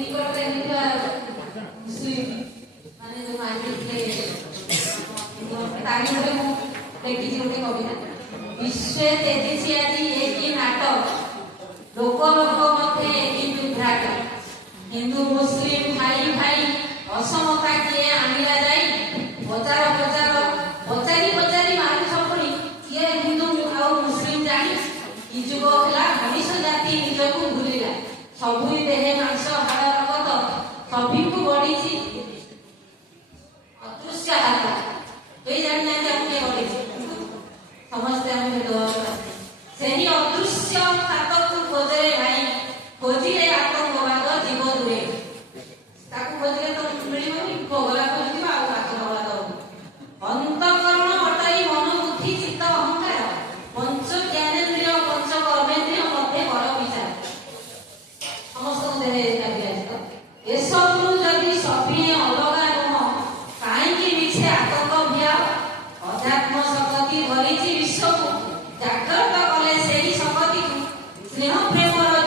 ନିକଟରେ ହେଇଥିବା ମୁସଲିମ ମାନେ ଯୋଉ ମାରିଥିଲେ ତାରି ଗୋଟେ ମୁଁ ଲେଖିଛି ଗୋଟେ କବିତା। ବିଶ୍ୱେ ତେଜିଛି ଆଜି ଏକି ନାଟ, ଲୋକ ଲୋକ ମଧ୍ୟରେ ଏକି ବିଭ୍ରାଟ। ହିନ୍ଦୁ ମୁସଲିମ ଭାଇ ଭାଇ ଅସମତା କିଏ ଆଣିଲା ଯାଇ। ବଜାର ବଜାର ପଚାରି ପଚାରି ମାରୁଛ ପୁଣି କିଏ ହିନ୍ଦୁ ଆଉ ମୁସଲିମ ଜାଣି। କି ଯୁଗ ହେଲା ମଣିଷ ଜାତି ନିଜକୁ ଭୁଲିଲା। ସବୁରି ଦେହେ ମାଂସ ହାଡ଼ ରଗତ, ସଭିଙ୍କୁ ବଢିଛି ଅଦୃଶ୍ୟ ହାତ। କେହି ଜାଣିନାହାନ୍ତି ଆମକୁ କିଏ ବଢିଛି, ସମସ୍ତେ ଆମେ ଭେଦଭାବ। ସେହି ଅଦୃଶ୍ୟ ହାତକୁ ଖୋଜରେ ଭାଇ, ଖୋଜିଲେ ଆତଙ୍କବାଦ ଯିବ ଦୂରେ। ତାକୁ ଖୋଜିଲେ ତ ମିଳିବନି, ଭୋଗଲା ଖୋଜିବ ଆଉ ଆତଙ୍କବାଦ ହବ। ଅନ୍ତଃକରଣ ହଟାଇ ମନ ବୁଦ୍ଧି ଚିତ୍ତ ଅହଙ୍କାର, ପଞ୍ଚ ଜ୍ଞାନେନ୍ଦ୍ରିୟ ପଞ୍ଚ କର୍ମେନ୍ଦ୍ରିୟ ମଧ୍ୟରେ ବଡ଼ ବିଚାର। ସମସ୍ତଙ୍କ ଦେହରେ ଲାଗିଲା। ଏସବୁରୁ ଯଦି ସଭିଏ ଅଲଗା ନୁହଁ, କାହିଁକି ମିଛେ ଆତଙ୍କ ଭିଆ। ଅଧ୍ୟାତ୍ମ ଶକ୍ତି ଭରିଛି ବିଶ୍ୱକୁ, ଜାଗ୍ରତ କଲେ ସେହି ଶକ୍ତିକୁ। ସ୍ନେହ ପ୍ରେମର